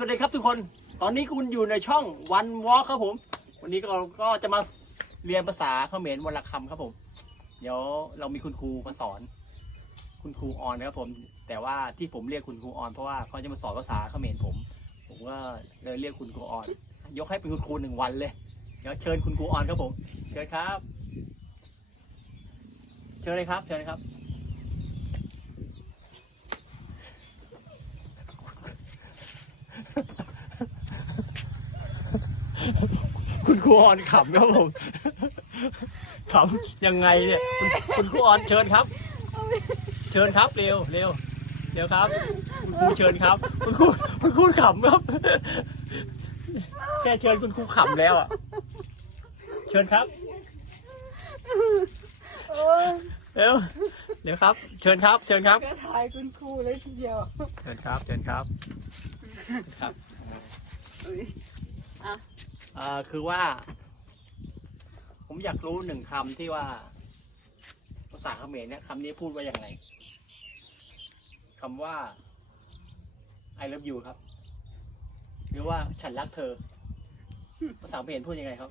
สวัสดีครับทุกคน ตอนนี้คุณอยู่ในช่องวันวอลครับผม วันนี้เราก็จะมาเรียนภาษาเขมรวันละคำครับผม เดี๋ยวเรามีคุณครูมาสอน คุณครูออนนะครับผม แต่ว่าที่ผมเรียกคุณครูออนเพราะว่าเขาจะมาสอนภาษาเขมรผม ผมก็เลยเรียกคุณครูออน ยกให้เป็นคุณครูหนึ่งวันเลย เดี๋ยวเชิญคุณครูออนครับผม เชิญครับ เชิญเลยครับ เชิญเลยครับ คุณครูออนขำครับผมขำยังไงเนี่ย คุณคุณครูออนเชิญครับ เชิญครับเร็วเร็วเร็วครับ คุณครูเชิญครับ คุณครูคุณครูขำครับ แค่เชิญคุณครูขำแล้วอะ เชิญครับโอ้ยเร็ว เร็วครับ เชิญครับ เชิญครับ ก็ถ่ายคุณครูเลยทีเดียวเชิญครับ เชิญครับ ครับอุ๊ยอะอ่าคือว่า ผมอยากรู้หนึ่งคำที่ว่า ภาษาเขมรเนี่ยคำนี้พูดว่าอย่างไรคำว่า I love you ครับ หรือว่าฉันรักเธอ ภาษาเขมรพูดยังไงครับ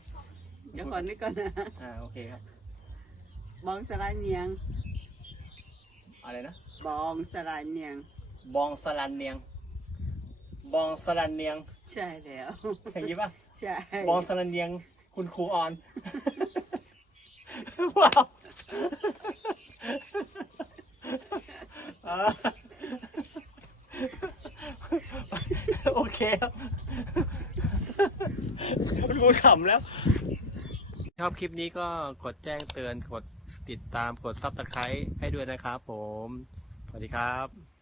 เดี๋ยวก่อนนี่ก่อนนะ อ่า โอเคครับบองสลายเนียง อะไรนะ บองสลายเนียง บองสลันเนียง บองสลันเนียงใช่แล้ว อย่างนี้ป่ะ ใช่บองสลันเนียง คุณครูออน ว้าวอ่าโอเคครับ คุณครูขำแล้ว ชอบคลิปนี้ก็กดแจ้งเตือนกด ติดตามกดซับสไครต์ให้ด้วยนะครับผม สวัสดีครับ